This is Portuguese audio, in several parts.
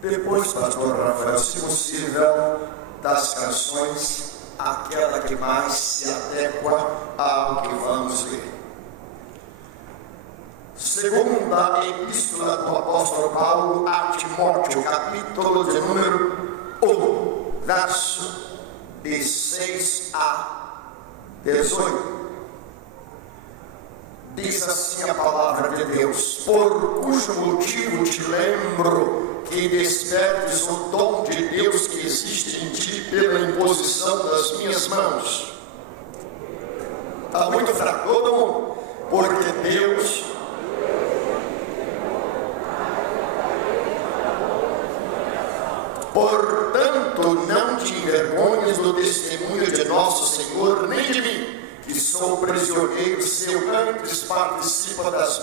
Depois, pastor Rafael, se possível, das canções, aquela que mais se adequa ao que vamos ler. Segunda Epístola do Apóstolo Paulo a Timóteo, capítulo de número 1, verso de 6 a 18. Diz assim a palavra de Deus: por cujo motivo te lembro que despertes o dom de Deus que existe em ti pela imposição das minhas mãos. Está muito fraco, todo mundo. Porque Deus... Portanto, não te envergonhes do testemunho de nosso Senhor, nem de mim, que sou prisioneiro seu, antes participa das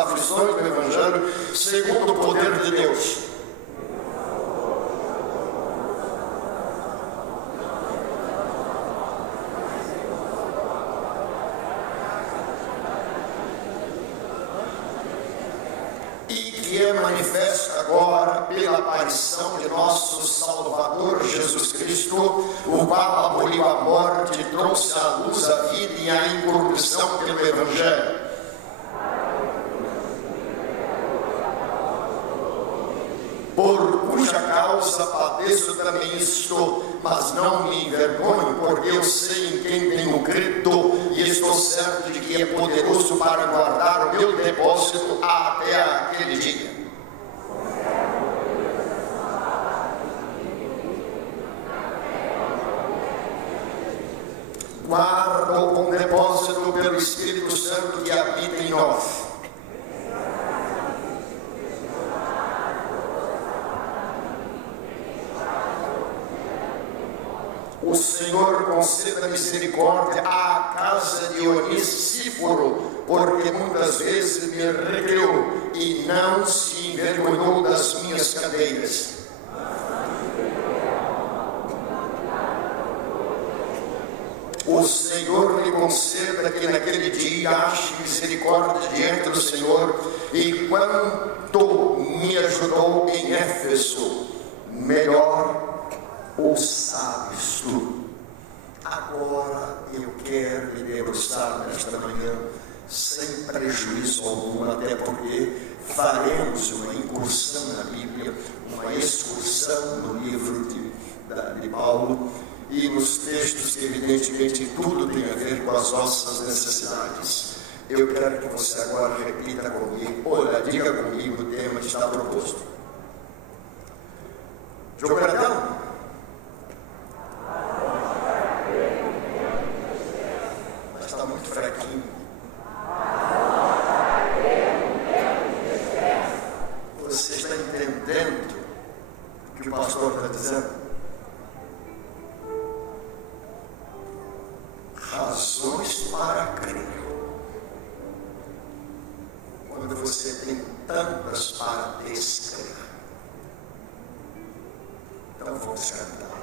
aflições do Evangelho, segundo o poder de Deus. E que é manifesta agora pela aparição de nosso Salvador Jesus Cristo, o qual aboliu a morte e trouxe à luz a vida e a incorrupção pelo Evangelho. Por cuja causa padeço também isto, mas não me envergonho, porque eu sei em quem tenho crido e estou certo de que é poderoso para guardar o meu depósito até aquele dia. Guarda um depósito pelo Espírito Santo que habita em nós. O Senhor conceda misericórdia à casa de Onesíforo, porque muitas vezes me recriou e não se envergonhou das minhas cadeias. O Senhor lhe conceda que naquele dia ache misericórdia diante do Senhor, e quanto me ajudou em Éfeso, melhor o sabes tu. Agora eu quero me debruçar nesta manhã, sem prejuízo algum, até porque faremos uma incursão na Bíblia, uma excursão no livro de Paulo, e nos textos que evidentemente tudo tem a ver com as nossas necessidades. Eu quero que você agora repita comigo, olha, diga comigo o tema que está proposto. Jogradão? Mas está muito fraquinho. Você está entendendo o que o pastor está dizendo? Razões para crer. Quando você tem tantas para descrer. Então vamos cantar.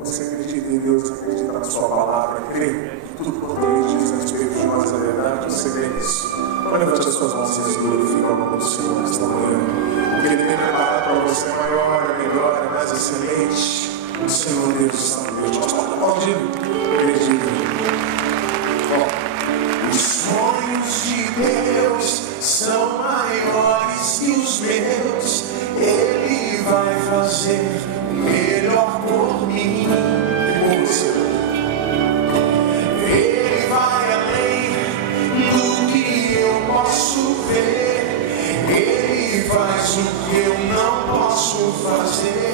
Você acredita em Deus, acredita na sua palavra, crê em tudo quanto Ele diz a respeito de nós, a verdade, você crê nisso. Levante as suas mãos e glorifique o nome do Senhor nesta manhã. O que Ele tem preparado para você é maior, é melhor, é mais excelente. O Senhor Deus está no meio de nós. Aplaudindo, acredito. Os sonhos de Deus são maiores que os meus. Ele vai fazer melhor por mim. Ele vai além do que eu posso ver. Ele faz o que eu não posso fazer.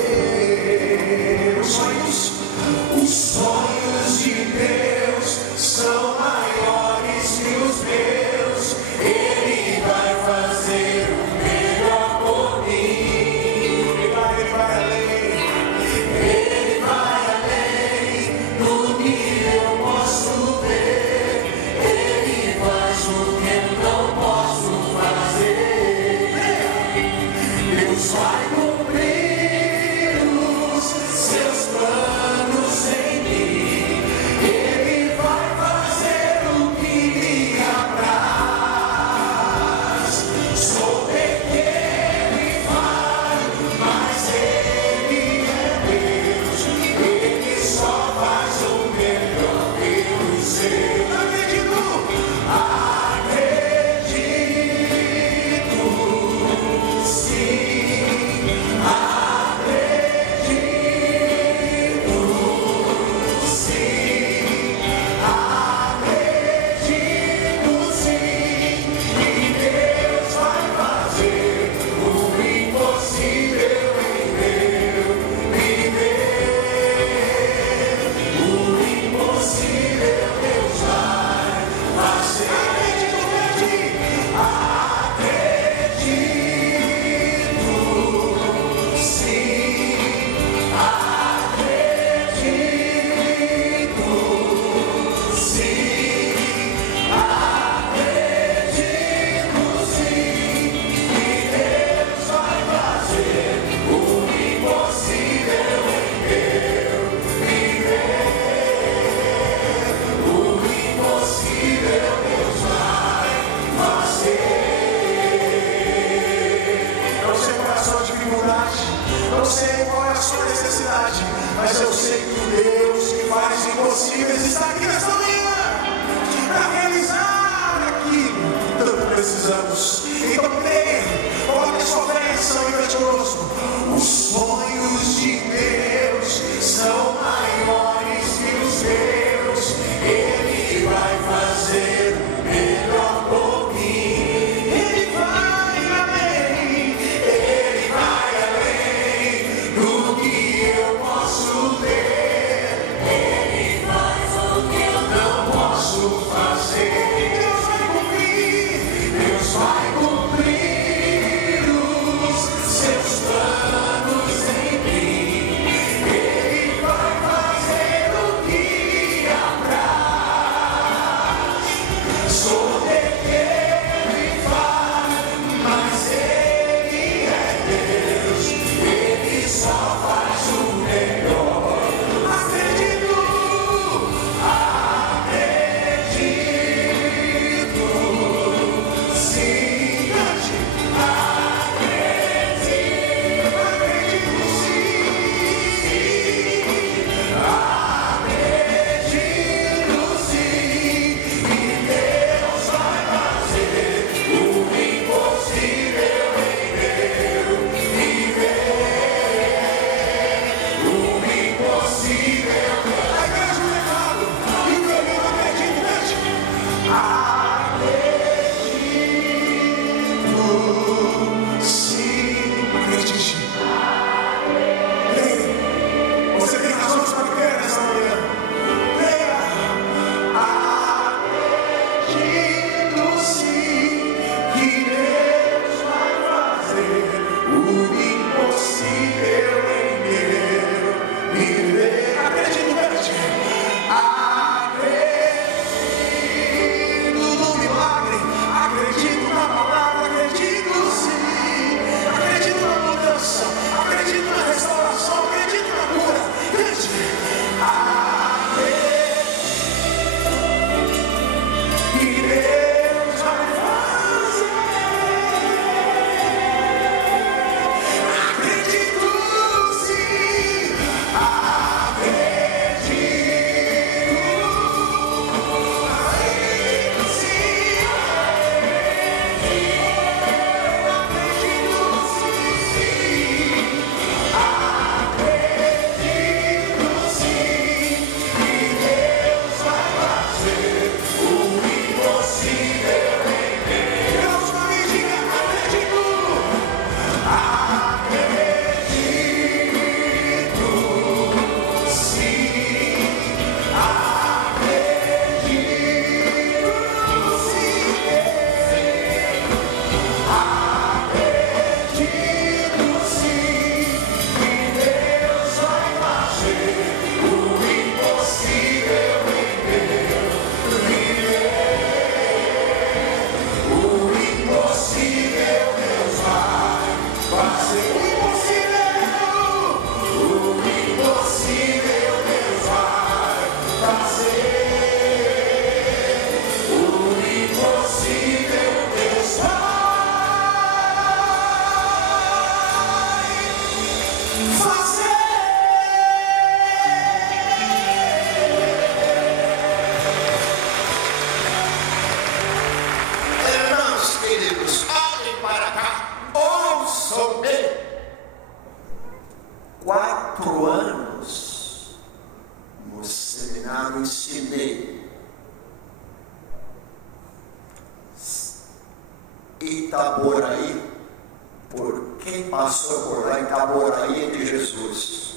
Os sonhos de Deus são maiores que os meus. Ele vai fazer o melhor por mim. Ele vai além. Ele vai além do que eu posso ver. Ele faz o que eu não posso fazer. Deus vai cumprir não sei qual é a sua necessidade, mas eu sei que o Deus que faz impossíveis está aqui nesta manhã para realizar aquilo que tanto precisamos. Então creia, coloque a sua bênção e cante conosco. Os sonhos de Deus são maiores que os seus. Ele vai fazer o melhor por mim. Ele vai além. Ele vai além do que eu posso ter. Ele faz o que eu não posso fazer. Deus vai cumprir. Deus vai cumprir os seus planos em mim. Ele vai fazer o que apraz. Sou pequeno e falho, mas Ele é Deus. Ele só faz o melhor. Acredito, sim, acredito sim, e Deus vai fazer o impossível em meu viver. O impossível. A igreja do recado, e o caminho acredito. Acredito sim, acredite. Creia. Você tem razões para crer nessa manhã. Creia. Acredito sim que Deus vai fazer o impossível em meu viver. Acredito, acredite. Acredito no milagre, acredito na palavra, acredito sim. Acredito na mudança, acredito na restauração, acredito na cura. Acredite. Acredito que Deus vai fazer. Acredito sim. Acredito Itaboraí, por quem passou por lá, Itaboraí é de Jesus.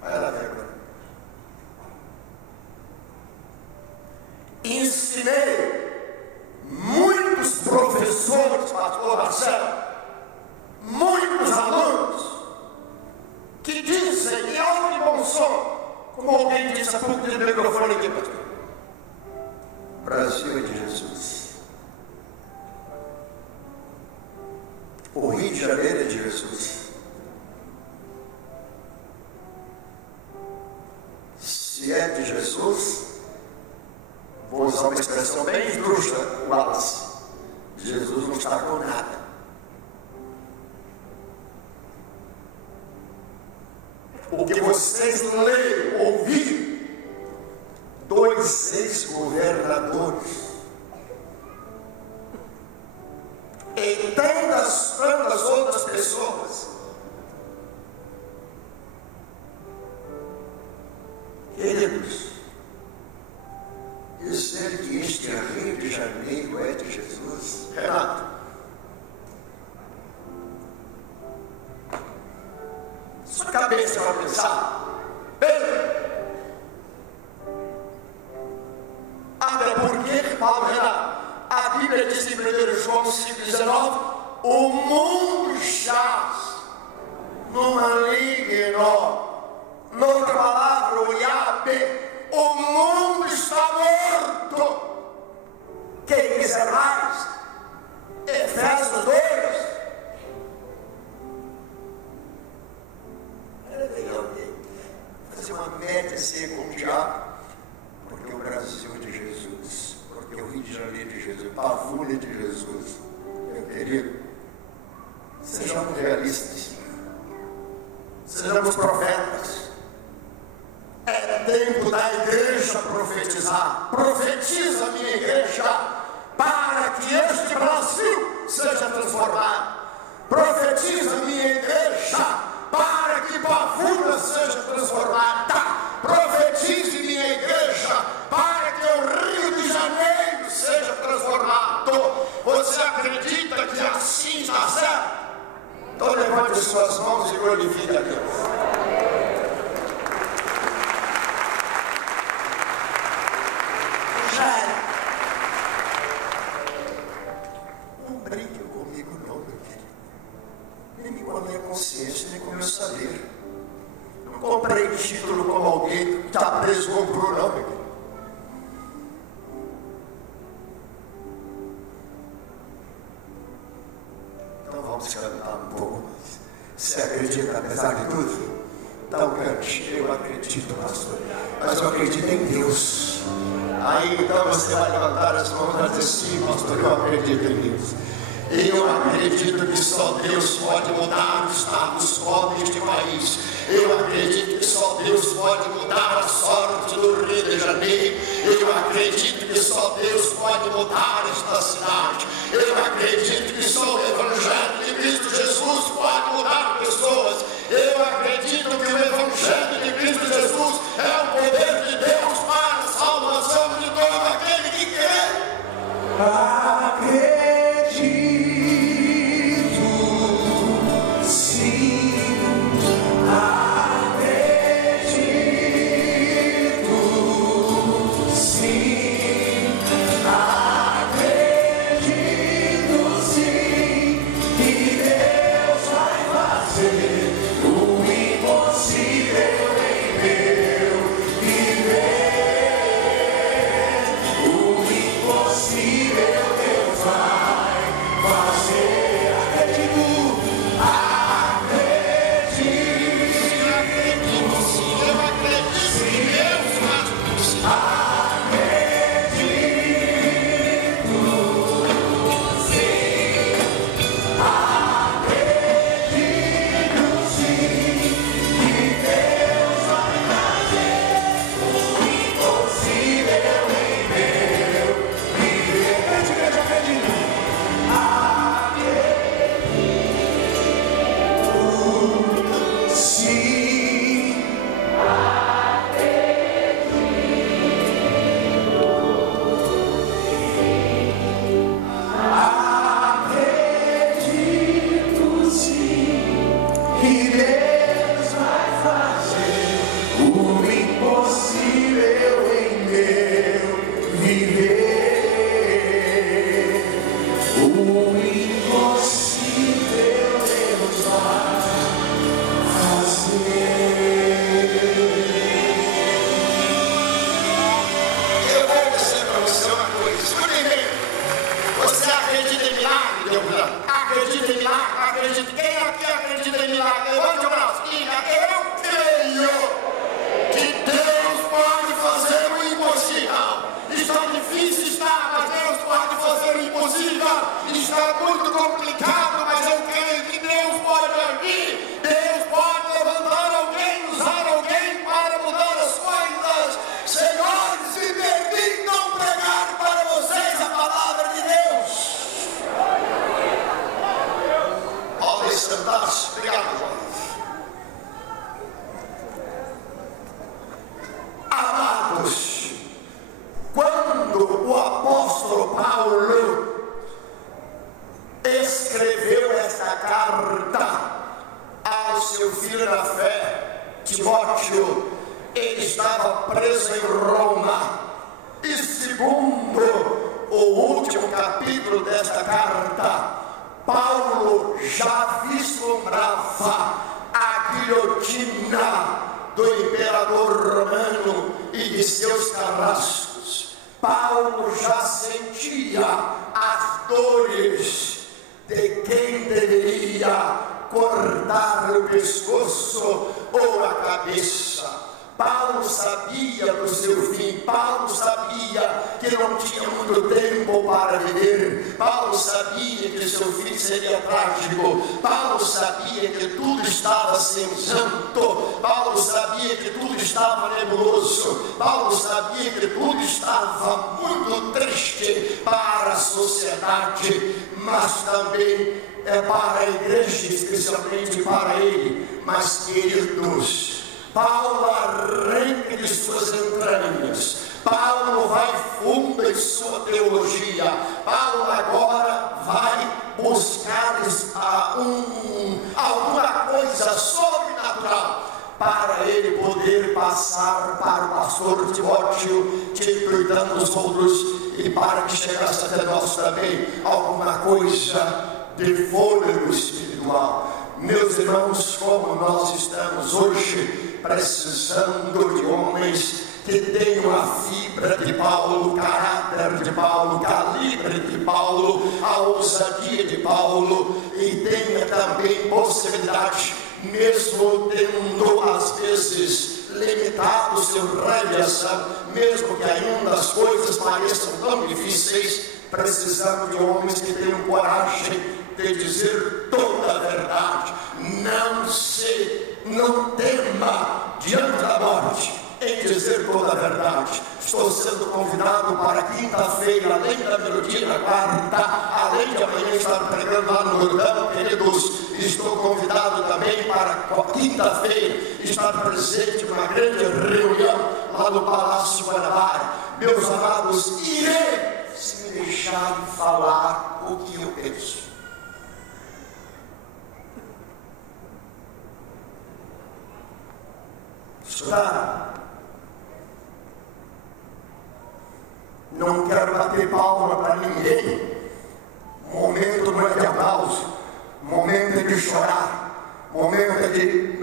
Vai lá ver agora. Ensinei muitos professores, pastor Marcelo, muitos alunos, que dizem, e algo de bom som, como alguém disse há pouco tempo no microfone aqui, pastor. Brasil é de Jesus. O Rio de Janeiro é de Jesus. Se é de Jesus, vou usar uma expressão bem esdrúxula, Wallace. Jesus não está com nada. o que vocês leram, ouviram, 2 ex-governadores e tantas outras pessoas, queridos, dizer que este Rio de Janeiro é de Jesus, Renato, sua cabeça vai pensar, até porque, Paulo, Renato, a Bíblia diz em 1 João 5,19, o mundo jaz no maligno. Noutra palavra, o Iabe, o mundo está morto. Quem quiser mais? Efésios 2. Era legal fazer uma média seca com o diabo, porque o Brasil é de Jesus, porque o Rio de Janeiro é de Jesus, Pavuna é de Jesus. Meu querido, sejamos realistas, sejamos profetas. É tempo da igreja profetizar. Profetiza, minha igreja, para que este Brasil seja transformado. Profetiza, minha igreja, para que Pavuna seja transformada. Profetize, minha igreja, para que o Rio de Janeiro seja transformado. Você acredita que assim está certo? Então levante suas mãos e glorifique a Deus. Não brinque comigo não, meu filho. Nem com a minha consciência, nem com o meu saber. Não comprei título como alguém que está preso e comprou não, meu filho. Então vamos cantar um pouco mais. Você acredita apesar de tudo? Dá um cantinho, eu acredito, pastor. Mas eu acredito em Deus. Aí então você vai levantar as mãos e vai dizer assim, pastor, eu acredito em Deus. Eu acredito que só Deus pode mudar o status quo deste país. Eu acredito que só Deus pode mudar a sorte do Rio de Janeiro. Eu acredito que só Deus pode mudar esta cidade. Eu acredito que só o Evangelho de Cristo Jesus pode mudar pessoas. Eu acredito que o Evangelho de Cristo Jesus é o poder de Deus para a salvação de todo aquele que crê. Acredito, sim, acredito, sim, acredito, sim, que Deus vai fazer o impossível em meu viver. O impossível Deus vai fazer. Acredito, acredito, sim, eu acredito que Deus faz possível. Acredito, sim, acredito, sim, que Deus vai fazer o impossível em meu viver. Acredito, acredito. Acredito, sim. Acredito, sim, que Deus vai fazer o impossível em meu viver. O impossível Deus vai fazer. Eu vou dizer para você uma coisa, escutem bem. Você acredita em milagre, Deus? Acredita em milagre? Acredita. Quem aqui acredita em milagre? Levante o braço. Diga, eu creio que Deus pode fazer o impossível. Está difícil, está, mas Deus pode fazer o impossível. Está muito complicado, mas eu creio que Deus pode agir. Deus pode levantar alguém dos filho na fé, Timóteo, ele estava preso em Roma. E segundo o último capítulo desta carta, Paulo já vislumbrava a guilhotina do imperador romano e de seus carrascos. Paulo já sentia as dores de quem deveria cortar o pescoço ou a cabeça. Paulo sabia do seu fim. Paulo sabia que não tinha muito tempo para viver. Paulo sabia que seu fim seria trágico. Paulo sabia que tudo estava cinzento. Paulo sabia que tudo estava nebuloso. Paulo sabia que tudo estava muito triste para a sociedade, mas também para a igreja, especialmente para ele. Mas, queridos, Paulo arranca de suas entranhas, Paulo vai fundo em sua teologia, Paulo agora vai buscar alguma coisa sobrenatural para ele poder passar para o pastor Timóteo, Tito e tantos outros, e para que chegasse até nós também alguma coisa de fôlego espiritual. Meus irmãos, como nós estamos hoje precisando de homens que tenham a fibra de Paulo, o caráter de Paulo, o calibre de Paulo, a ousadia de Paulo, e tenha também possibilidade, mesmo tendo às vezes limitado o seu revelação, mesmo que ainda as coisas pareçam tão difíceis, precisamos de homens que tenham coragem de dizer toda a verdade. Não tema diante da morte em dizer toda a verdade. Estou sendo convidado para quinta-feira, além da melodia na quarta, além de amanhã estar pregando lá no Jordão, queridos, estou convidado também para quinta-feira estar presente numa grande reunião lá no Palácio Guanabara. Meus amados, irei se me deixarem falar o que eu penso. Escutar. Não quero bater palma para ninguém. Momento não é de aplauso. Momento é de chorar. Momento é de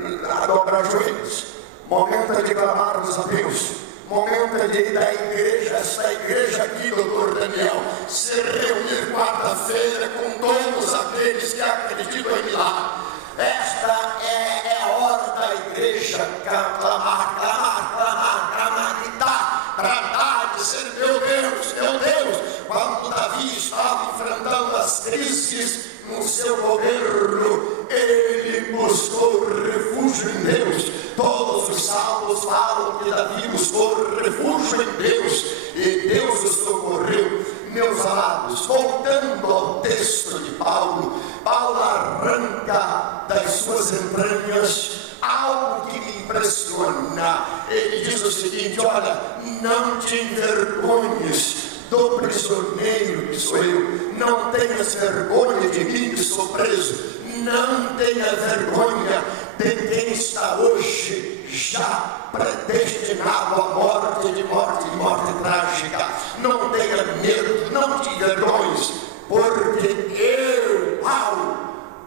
dobrar joelhos. Momento é de clamarmos a Deus. Momento é de da igreja, esta igreja aqui, doutor Daniel, se reunir quarta-feira com todos aqueles que acreditam em milagre. Esta é a hora da igreja clamar, gritar, bradar, dizer: meu Deus, quando Davi estava enfrentando as crises no seu governo, ele buscou refúgio em Deus. Todos os salmos falam que Davi buscou refúgio em Deus e Deus o socorreu. Meus amados, voltando ao texto de Paulo, Paulo arranca das suas entranhas algo que me impressiona. Ele diz o seguinte: olha, não te envergonhes do prisioneiro que sou eu, não tenhas vergonha de mim que sou preso, não tenha vergonha de quem está hoje já predestinado à morte, de morte trágica. Não tenha medo, não te envergonhes, porque eu, Paulo,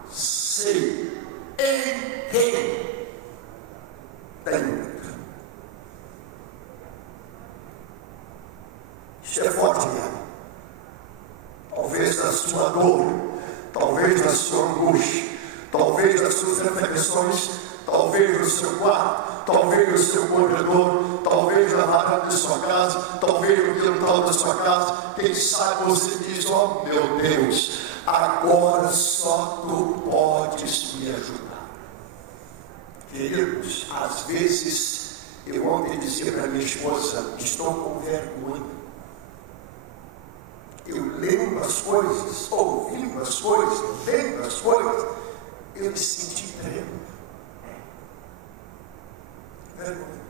sei em quem tenho. Isso é forte, mesmo. Talvez na sua dor, talvez na sua angústia, talvez nas suas reflexões, talvez no seu quarto, talvez no seu corredor, talvez na varanda de sua casa, talvez no quintal da sua casa. Quem sabe você diz: oh meu Deus, agora só tu podes me ajudar. Queridos, às vezes eu ontem dizia para minha esposa: estou com vergonha. Eu lendo as coisas, ouvindo as coisas, vendo as coisas, eu me senti tremendo. Vergonha.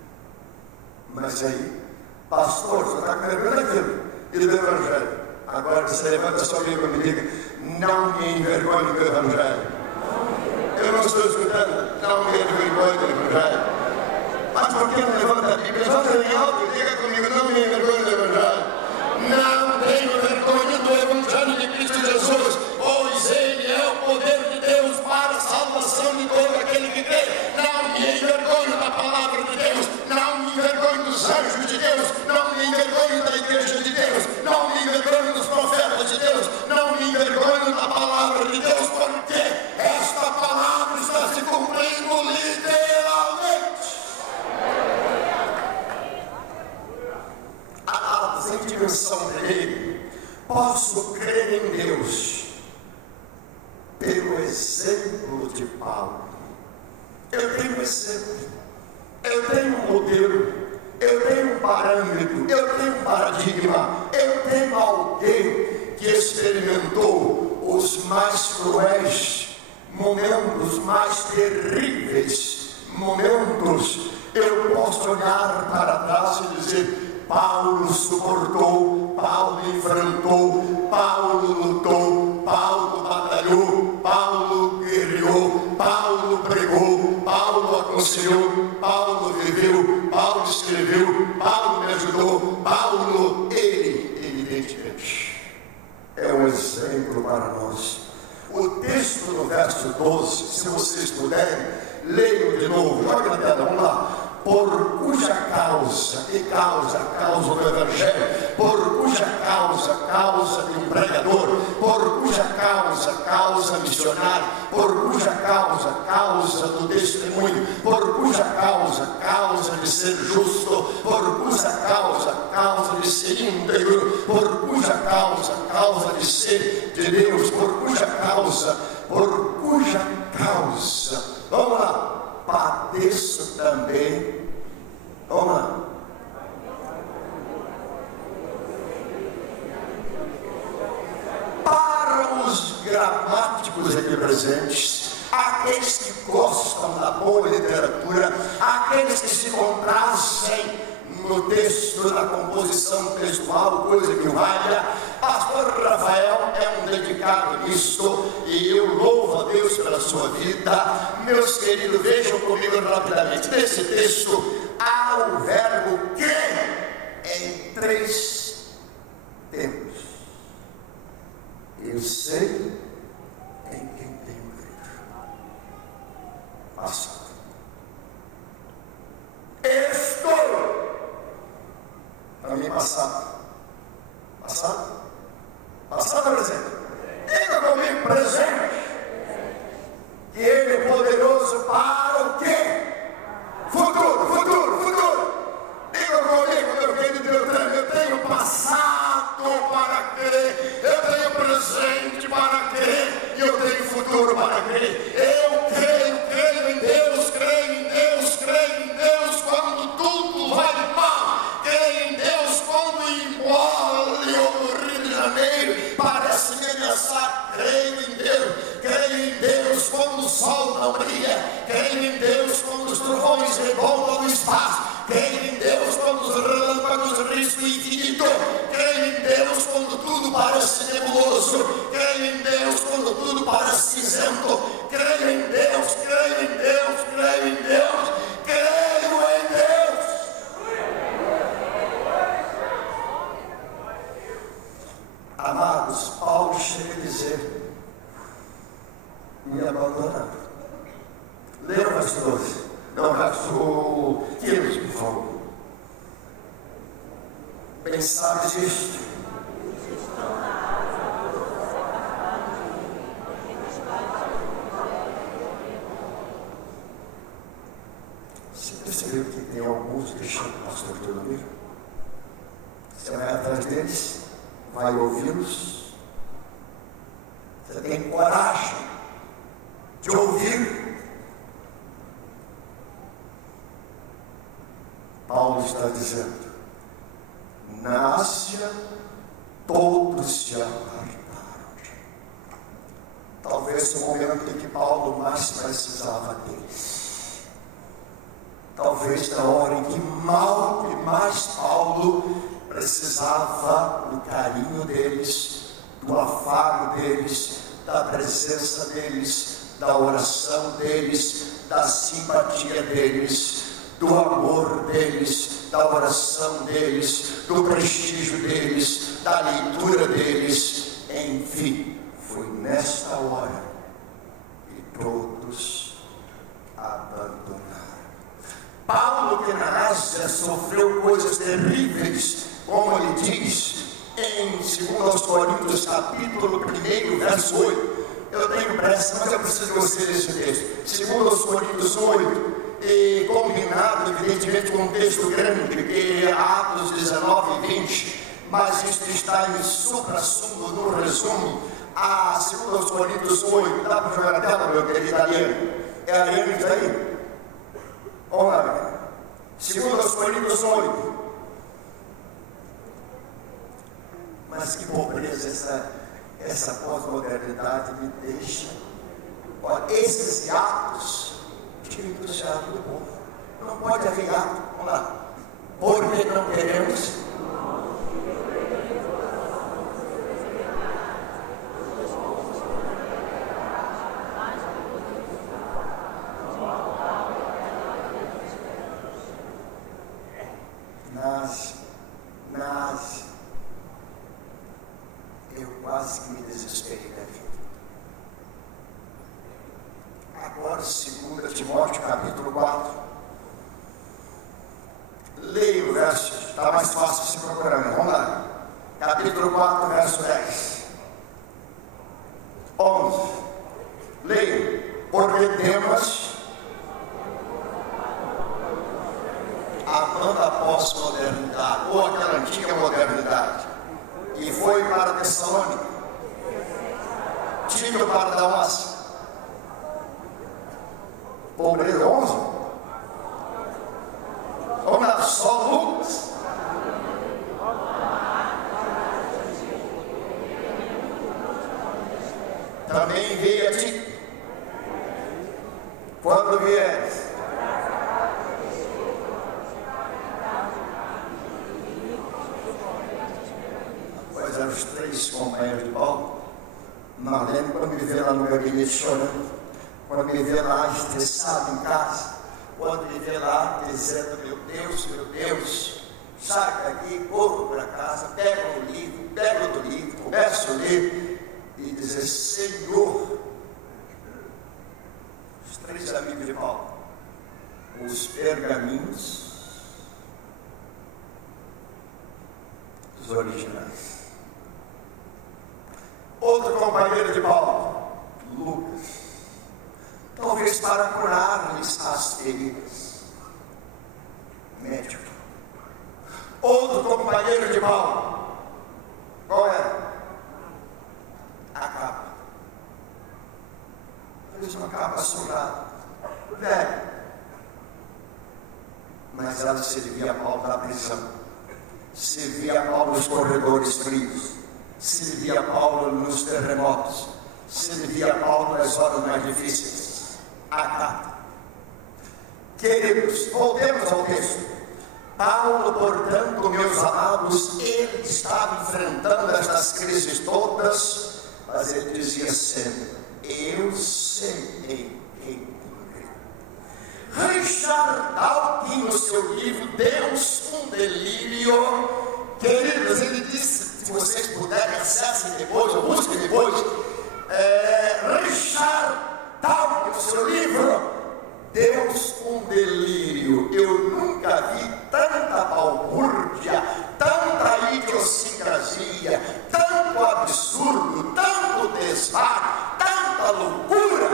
Mas aí, pastor, você está com vergonha daquilo e do Evangelho. Agora você levanta a sua Bíblia e me diga: não me envergonhe do Evangelho. Eu não estou escutando. Não me envergonhe do Evangelho. Mas por que não levanta a Bíblia? Levanta bem alto e diga comigo, não me envergonhe do Evangelho. Não tenho vergonha do Evangelho de Cristo Jesus, pois Ele é o poder de Deus para a salvação de todo aquele que crê. Não me envergonho da palavra de Deus, não me envergonho dos anjos de Deus, não me envergonho da igreja de Deus, não me envergonho dos profetas de Deus, não me envergonho da palavra de Deus, porque esta palavra está se cumprindo literalmente. Sem dimensão dele, posso crer em Deus pelo exemplo de Paulo. Eu tenho exemplo, eu tenho um modelo, eu tenho um parâmetro, eu tenho um paradigma, eu tenho alguém que experimentou os mais cruéis momentos, mais terríveis momentos. Eu posso olhar para trás e dizer: Paulo suportou, Paulo enfrentou, Paulo lutou, Paulo batalhou, Paulo guerreou, Paulo pregou, Paulo aconselhou, Paulo viveu, Paulo escreveu, Paulo me ajudou, Paulo, ele, evidentemente, é um exemplo para nós. O texto no verso 12, se vocês puderem, leiam de novo, joga na tela, vamos lá. Por cuja causa, que causa? A causa do Evangelho. Por cuja causa? Causa de um pregador. Por cuja causa? Causa missionária. Por cuja causa? Causa do testemunho. Por cuja causa? Causa de ser justo. Por cuja causa? Causa de ser íntegro. Por cuja causa? Causa de ser de Deus. Por cuja causa? Por cuja causa? Vamos lá. Padeço também. Vamos lá. Para os gramáticos aqui presentes, aqueles que gostam da boa literatura, aqueles que se contrastem no texto, na composição textual, coisa que valha, pastor Rafael é um dedicado nisto, e eu louvo a Deus pela sua vida. Meus queridos, vejam comigo rapidamente, nesse texto há o verbo que em 3 tempos. Eu sei em quem tenho crido. Passado. Estou. Para mim, passado. Passado? Passado ou presente? Diga comigo, presente. Que Ele é poderoso para o quê? Futuro, futuro, futuro. Diga comigo, meu querido, eu tenho passado para crer, eu tenho presente para crer, e eu tenho futuro para crer. Eu creio em Deus, creio em Deus, creio em Deus quando tudo vai mal. Creio em Deus quando embora no Rio de Janeiro parece me ameaçar. Creio em Deus quando o sol não brilha. Creio em Deus quando os trovões rebolam no espaço. Creio em Deus quando os relâmpagos riscam o infinito. Creio em Deus quando tudo parece nebuloso. Creio em Deus quando tudo parece cinzento. Creio em Deus, creio em Deus, creio em Deus, creio em Deus. Amados, Paulo chega a dizer: me abandonaram. Leia o verso 12. Não, verso 15, por favor. Bem sabes isto. Você percebeu que tem alguns deixando o pastor Teodomiro? Você vai atrás deles, vai ouvi-los. Você tem coragem de ouvir. Paulo está dizendo: na Ásia todos se apartaram. Talvez o momento em que Paulo mais precisava deles. Talvez na hora em que mais Paulo precisava do carinho deles, do afago deles, da presença deles, da oração deles, da simpatia deles, do amor deles, da oração deles, do prestígio deles, da leitura deles. Enfim, foi nesta hora que todos abandonaram. Paulo, que na Ásia sofreu coisas terríveis, como ele diz em 2 Coríntios capítulo 1, verso 8. Eu tenho pressa, mas eu preciso que você leia esse texto. 2 Coríntios 8, e combinado evidentemente com um texto grande, que é Atos 19 e 20, mas isso está em supra-sumo, no resumo, a 2 Coríntios 8. Dá para jogar na tela, meu querido Ariano? É Ariano que está aí? Vamos lá, 2 Coríntios 8. Mas que pobreza essa pós-modernidade me deixa. Olha, esses atos tiram o entusiasmo do povo. Não pode haver ato. Vamos lá. Porque não queremos. Eu quase que me desesperei da vida. Agora, 2 Timóteo, capítulo 4. Leia o verso, está mais fácil se procurar, né? Vamos lá. Capítulo 4, verso 10. 11. Leia. Porque Demas, amando a pós-modernidade, ou aquela antiga modernidade, e foi para Tessalônica, Tito para Damasco. Pobreza 11. Vamos lá, só Lucas. Também veio a ti. Quando vieres, pois eram os 3 companheiros de Paulo. Marlene, quando me vê lá no gabinete chorando, quando me vê lá estressado em casa, quando me vê lá dizendo: meu Deus, sai daqui, corro para casa, pego o livro, pego outro livro, começo a ler e dizer: Senhor. Os 3 amigos de Paulo, os pergaminhos, os originais. Outro companheiro de Paulo, Lucas, talvez para curar-lhes as feridas, médico. Outro companheiro de Paulo, qual era? A capa. Talvez uma capa surrada, velha, mas ela servia a Paulo na prisão, servia a Paulo nos corredores frios, servia a Paulo nos terremotos, servia a Paulo nas horas mais difíceis. A capa. Queridos, voltemos ao texto. Paulo, portanto, meus amados, ele estava enfrentando estas crises todas, mas ele dizia sempre: eu sei em quem creio. Richard Dawkins, no seu livro Deus, um delírio, queridos, ele disse, se vocês puderem, acessem depois, ou busquem depois, Richard Dawkins, no seu livro Deus, um delírio. Eu nunca vi tanta balbúrdia, tanta idiosincrasia, tanto absurdo, tanto desvario, tanta loucura,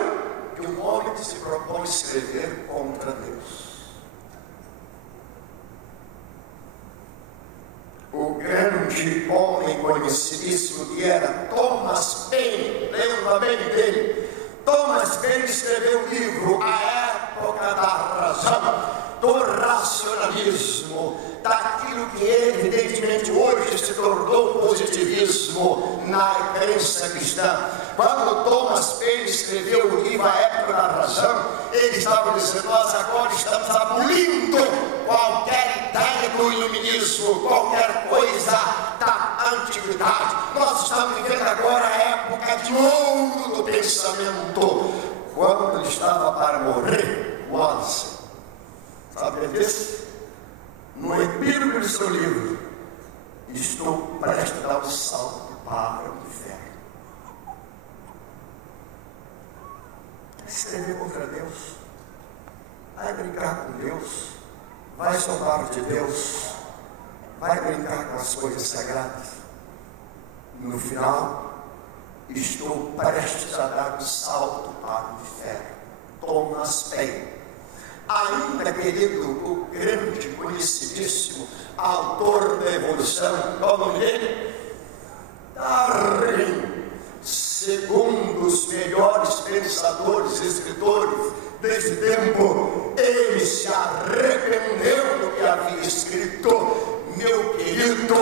que um homem que se propõe escrever contra Deus. O grande homem conhecidíssimo que era Thomas Paine, lembra bem dele? Thomas Paine escreveu um livro, A Época da Razão, do racionalismo, daquilo que evidentemente hoje se tornou positivismo na crença cristã. Quando Thomas Paine escreveu o livro A Época da Razão, ele estava dizendo: nós agora estamos abolindo qualquer ideia do iluminismo, qualquer coisa da antiguidade antiguidade. Nós estamos vivendo agora a época de ouro do pensamento. Quando ele estava para morrer, Wallace, sabe o que ele disse? No epílogo do seu livro, estou prestes a dar um salto para o inferno. Escrever contra Deus, vai brincar com Deus, vai zombar de Deus, vai brincar com as coisas sagradas. No final, estou prestes a dar um salto para o inferno. Thomas Paine. Ainda, querido, o grande, conhecidíssimo autor da evolução, qual o nome dele? Darwin. Segundo os melhores pensadores e escritores desse tempo, ele se arrependeu do que havia escrito. Meu querido,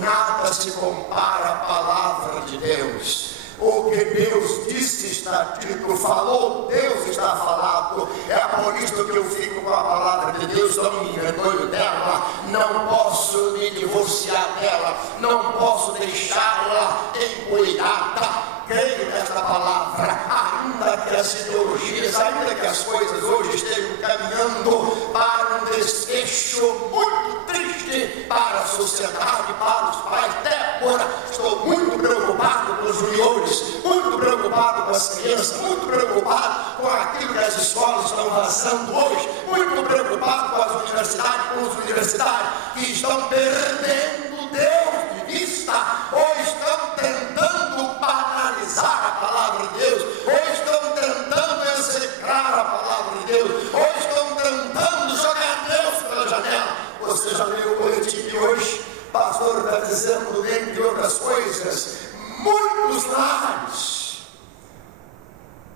nada se compara à palavra de Deus. O que Deus disse está dito, falou, Deus está falado. É por isso que eu fico com a palavra de Deus, não me envergonho dela, não posso me divorciar dela, não posso deixá-la empoeirada. Creio nesta palavra, ainda que as ideologias, ainda que as coisas hoje estejam caminhando para um desfecho muito triste para a sociedade, para os pais. Débora, estou muito preocupado com os juniores, muito preocupado com as crianças, muito preocupado com aquilo que as escolas estão passando hoje, muito preocupado com as universidades, com os universitários que estão perdendo Deus de vista, ou estão tentando banalizar a palavra de Deus, ou estão tentando execrar a palavra de Deus, ou estão tentando jogar Deus pela janela. Você já leu o boletim de hoje? O pastor está dizendo, dentre outras coisas, muitos lares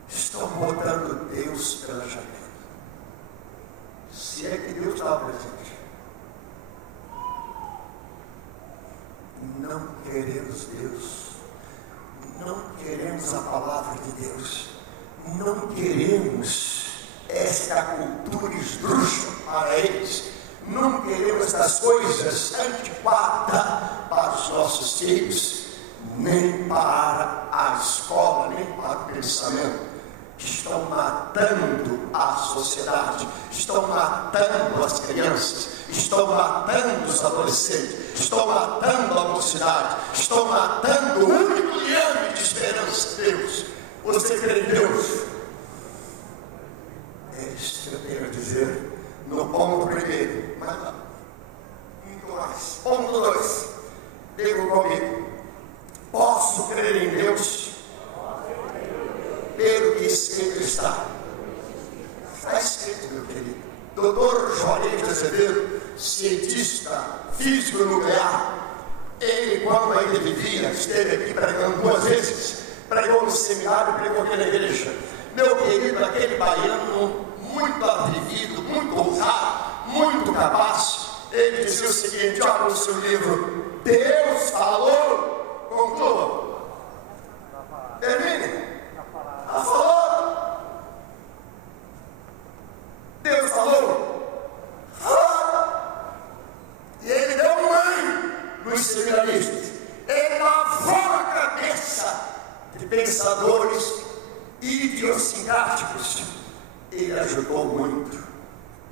estão botando Deus pela janela. Se é que Deus está presente. Não queremos Deus, não queremos a palavra de Deus, não queremos esta cultura esdrúxula para eles, não queremos estas coisas antiquadas para os nossos filhos, nem para a escola, nem para o pensamento. Estão matando a sociedade, estão matando as crianças, estão matando os adolescentes, estão matando a mocidade, estão matando o único liame de esperança de Deus. Você crê em Deus? É isso que eu tenho a dizer no ponto primeiro. Mas não. Muito mais. Ponto 2. Diga comigo. Posso crer em Deus? Pelo que escrito está. Está escrito, meu querido. Dr. Juarez de Azevedo, cientista físico nuclear, ele, quando ainda vivia, esteve aqui pregando 2 vezes, pregou no seminário, pregou aqui na igreja. Meu querido, aquele baiano, muito atrevido, muito ousado, muito capaz, ele dizia o seguinte, olha no seu livro, Deus falou, conclua. Termine. Falou. Deus falou. E ele deu mãe nos seminaristas. Ele lavou a cabeça de pensadores idiosincráticos. Ele ajudou muito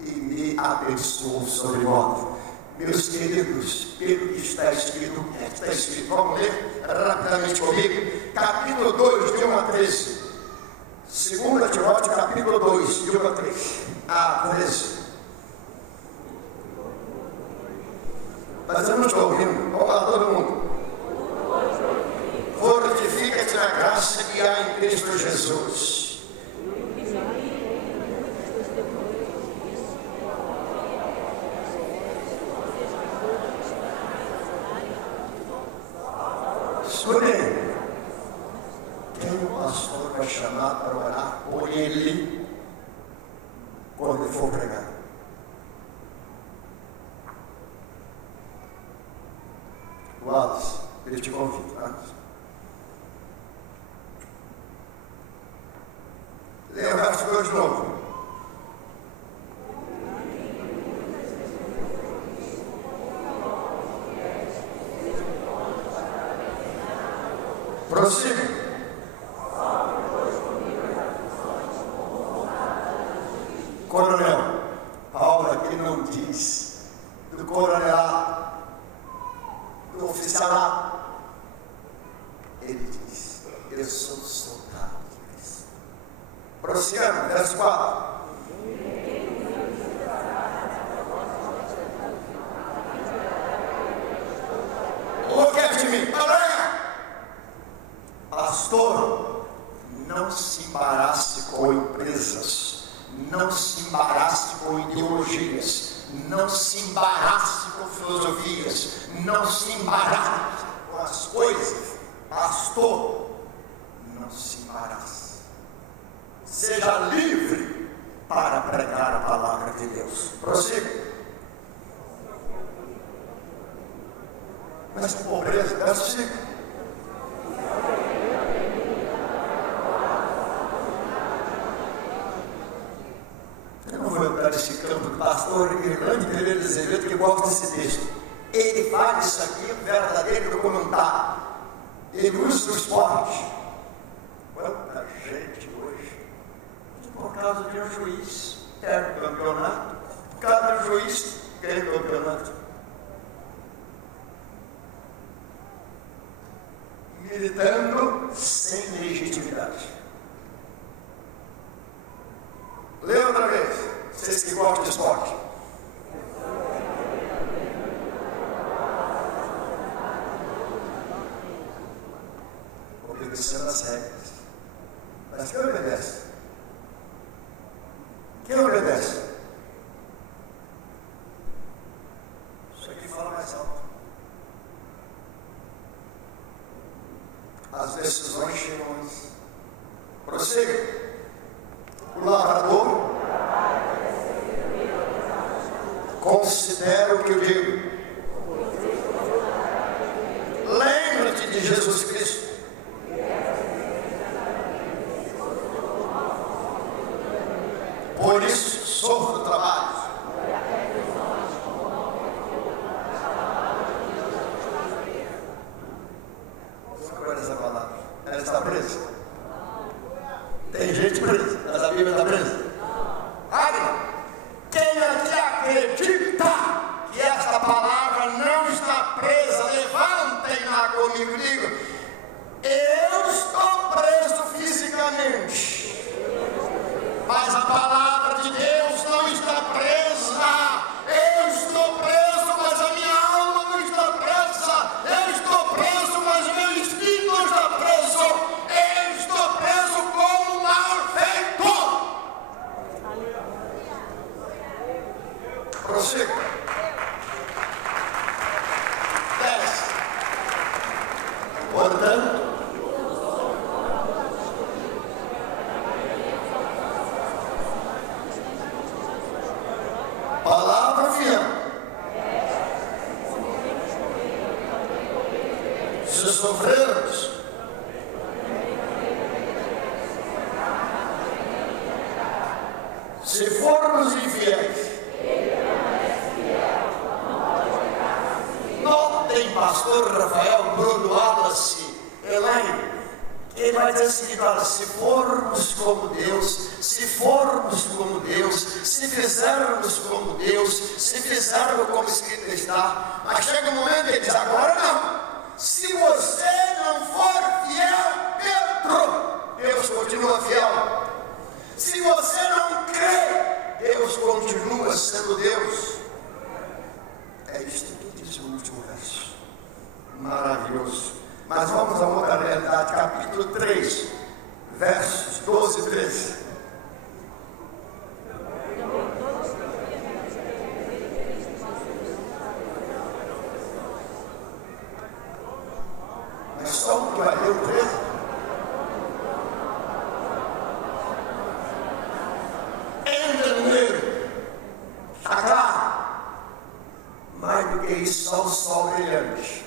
e me abençoou sobremodo. Meus queridos, pelo que está escrito, o que está escrito? Vamos ler rapidamente comigo. Capítulo 2, de 1 a 13. 2 Timóteo, capítulo 2, de 1 a 13. Ah, 13. Mas eu não estou ouvindo. Vamos lá, todo mundo. Fortifica-te na graça que há em Cristo Jesus. Escutem. Quem o pastor vai chamar para orar por ele quando ele for pregar? Wallace, ele te convida, tá? Leia o verso 2 de novo. coronel. Paulo aqui não diz do coronel, do oficial. Ele diz: eu sou soldado de Cristo. Prossigamos, verso 4. O que é de mim? Pastor, não se embarace com empresas, não se embarace com ideologias, não se embarace com filosofias, não se embarace com as coisas. Pastor, não se embarace. Seja livre para pregar a palavra de Deus. Prossiga. Mas que pobreza, verso 5. Eu não vou entrar nesse campo do pastor Irlande Pereira Azevedo, que gosta desse texto. Ele faz isso aqui um verdadeiro documentário. Ele usa o esporte. Quanta gente hoje, por causa de um juiz, perde o campeonato, por causa de um juiz, ganha o campeonato. Militando sem legitimidade. Lê outra vez, vocês que gostam de esporte. Obedecendo as regras. Mas quem obedece? Quem obedece? Isso aqui fala mais alto. As decisões chegam antes. Prossiga. O lavrador considera o que eu digo. Lembra-te de Jesus Cristo. Por isso sofro trabalho. Agora essa palavra. Ela está presa. Tem gente presa, mas a Bíblia está presa. Quem aqui acredita que esta palavra não está presa, levantem-na comigo e digam: eu estou preso fisicamente, mas a palavra de Deus não está presa. Eu estou preso, mas a minha alma não está presa. Eu estou preso, mas o meu espírito não está preso. Eu estou preso como malfeitor. Prossiga. 10. Portanto, palavra fiel. Se sofrermos, se formos infiéis, notem, pastor Rafael, Bruno, Wallace, Elaine, ele vai dizer o seguinte: olha, se formos como Deus, se formos como Deus, se fizermos como Deus, se fizermos como escrito está, mas chega um momento que ele diz: agora não. Se você não for fiel dentro, Deus continua fiel. Se você não crê, Deus continua sendo Deus. É isto que diz o último verso. Maravilhoso. Mas vamos a outra realidade, capítulo 3, versos 12 e 13. Mas só um que vai ler o 13. Entenderam? Está claro? Mais do que isso, só o sol brilhante.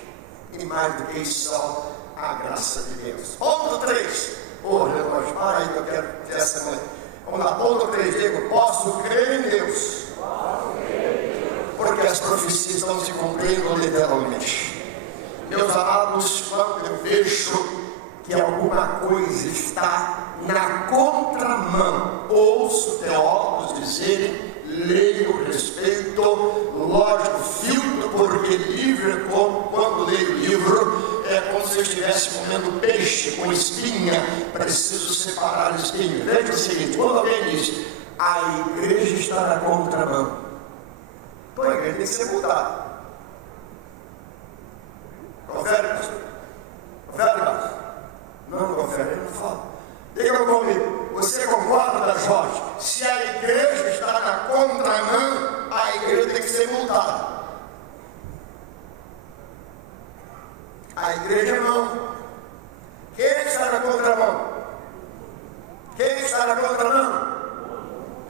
E mais do que isso, só a graça de Deus. Ponto 3. Ô, relógio, para aí que eu quero ter essa manhã. Vamos lá, ponto 3. Digo: posso crer em Deus. Porque as profecias estão se cumprindo literalmente. Meus amados, quando eu vejo que alguma coisa está na contramão, ouço teólogos dizerem estivesse comendo peixe com espinha, preciso separar o espinho. Veja o seguinte, quando alguém diz, a igreja está na contramão, então a igreja tem que ser mudada. Confere, pastor? Confere, pastor? Não confere, ele não fala. Diga comigo, você concorda, Jorge? Se a igreja está na contramão, a igreja tem que ser multada. A igreja não. Quem está na contramão? Quem está na contramão?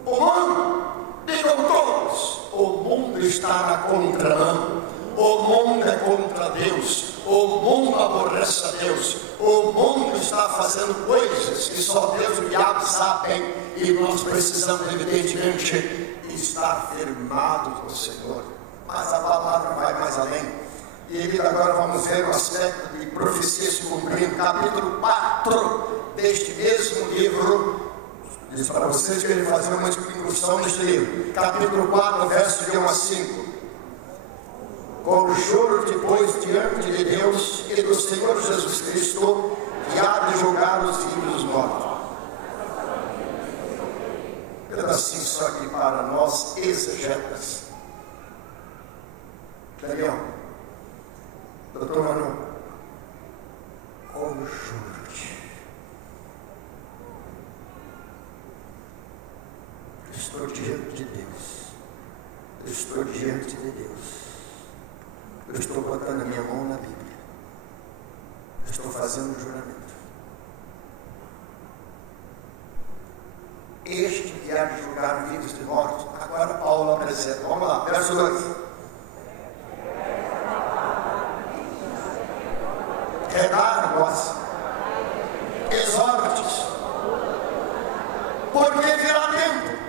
O mundo. Digam todos. O mundo está na contramão. O mundo é contra Deus. O mundo aborrece a Deus. O mundo está fazendo coisas que só Deus e o diabo sabem. E nós precisamos, evidentemente, estar firmados no Senhor. Mas a palavra vai mais além. E agora vamos ver o aspecto de profecia se cumprindo. Capítulo 4 deste mesmo livro. Diz para vocês que ele fazer uma incursão neste livro. Capítulo 4, verso de 1 a 5. Conjuro-te, pois, diante de Deus e do Senhor Jesus Cristo, que há de julgar os vivos e os mortos. Pedacinho só aqui para nós, exegetas. Daniel, doutor Manu, conjuro-te. Estou diante de Deus. Estou diante de Deus. Eu estou botando a minha mão na Bíblia. Eu estou fazendo um juramento. Este que há de julgar vivos e mortos. Agora Paulo apresenta. Vamos lá, verso 2. Redargue-os, exorte-os, porque virá tempo.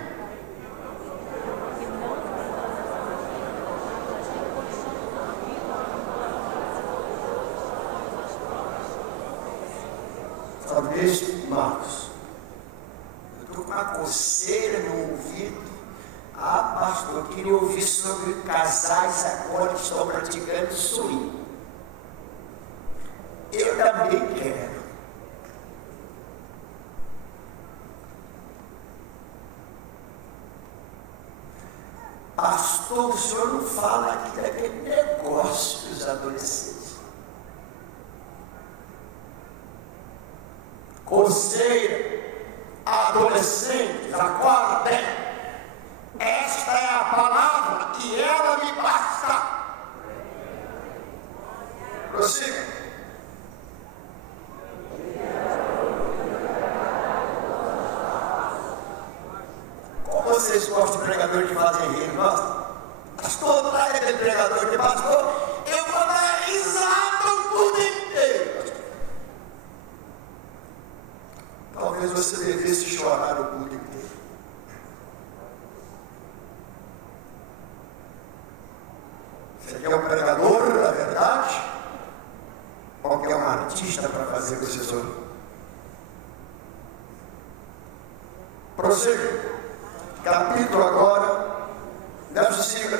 Talvez, Marcos, eu estou com uma coceira no ouvido. Ah, pastor, eu queria ouvir sobre casais agora que estão praticando swing. Eu também quero. Pastor, o senhor não fala aqui daquele negócio dos adolescentes. Conselho, adolescentes, acordem. Esta é a palavra e ela me basta. Prossiga. Como vocês gostam de pregador que fazem rir, gostam? Pastor, traz aquele pregador que pastor, eu vou dar risada o mundo inteiro. Talvez você devesse chorar o mundo inteiro. Você quer um pregador da verdade? Ou quer um artista para fazer com esse sonho? Prossiga. Capítulo agora, verso 5.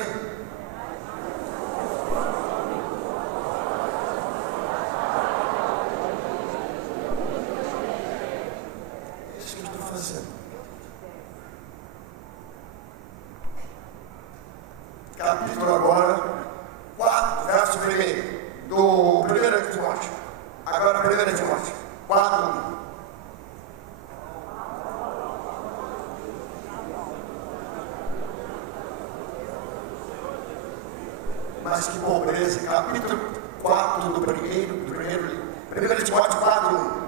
Isso que eu estou fazendo. Capítulo agora, 4, verso 1. Do 1 Timóteo. Agora 1 Timóteo. 4, 1. Mas que pobreza, capítulo 4 do primeiro livro. 1 Timóteo 4, 1.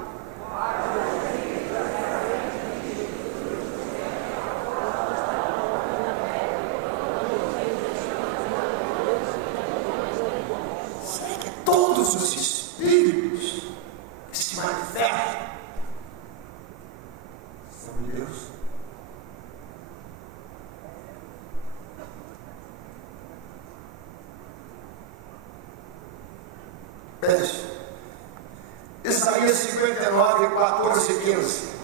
Será que todos os espíritos que se manifestam são de Deus? Isaías 59, 14 e 15.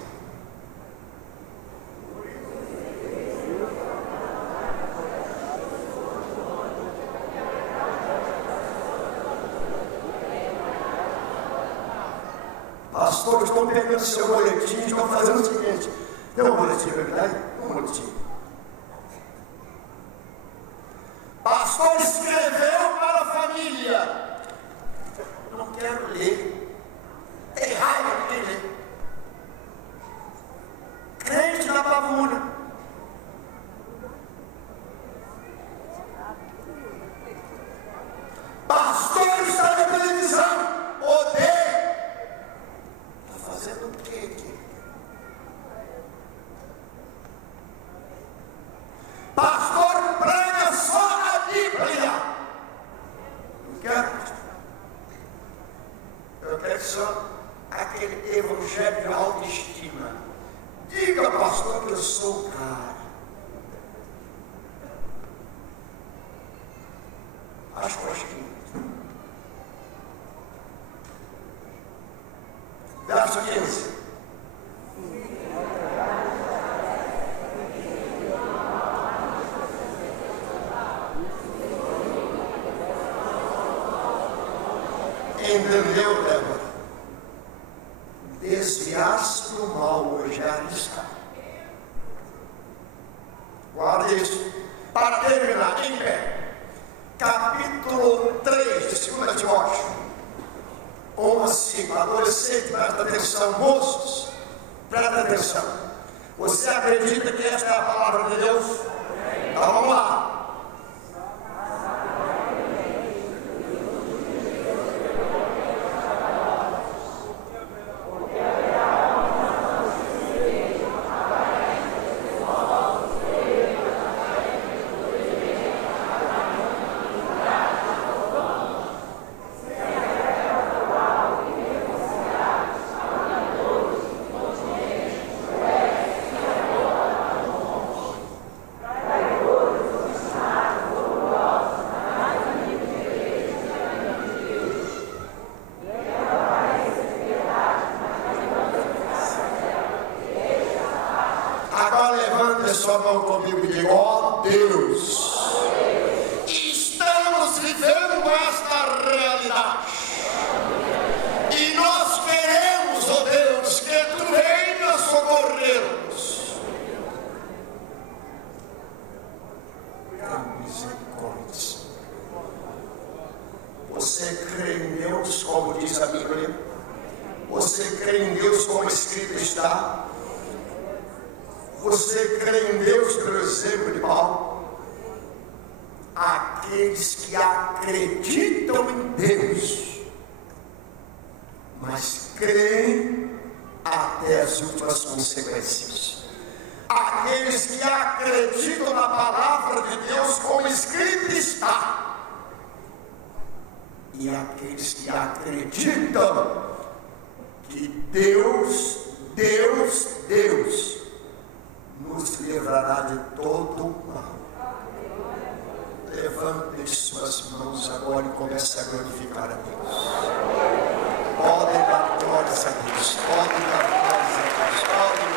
vendo o seu boletim, estão fazendo o seguinte: tem um boletim para me dar aí? Um boletim. Pastor escreveu para a família. Eu não quero ler. Tem raiva de quem lê. Crente da pavuna. Pastor está na televisão. Odeio. Está fazendo o quê aqui? Pastor prega só a Bíblia. Não quero. Eu quero só aquele evangelho de autoestima. Diga, pastor, que eu sou o cara. Acho que verso 15. Entendeu, Débora? Desviar-se do mal hoje é arriscar. Guarda isso. Para terminar, em pé. Capítulo 3 de 2 Timóteo. 1 a 5. Adolescente, presta atenção. Moços, presta atenção. Você acredita que esta é a palavra de Deus? Então vamos lá. Sua mão comigo e diga: ó Deus, estamos vivendo esta realidade e nós queremos, ó Deus, que tu venha socorrer-nos. Tem misericórdia. Você crê em Deus como diz a Bíblia? Você crê em Deus como escrito está? Você crê em Deus pelo exemplo de Paulo? Aqueles que acreditam em Deus, mas creem até as últimas consequências. Aqueles que acreditam na palavra de Deus como escrito está. E aqueles que acreditam que Deus nos livrará de todo o mal. Levante suas mãos agora e comece a glorificar a Deus. Podem dar glórias a Deus. Podem dar glórias a Deus.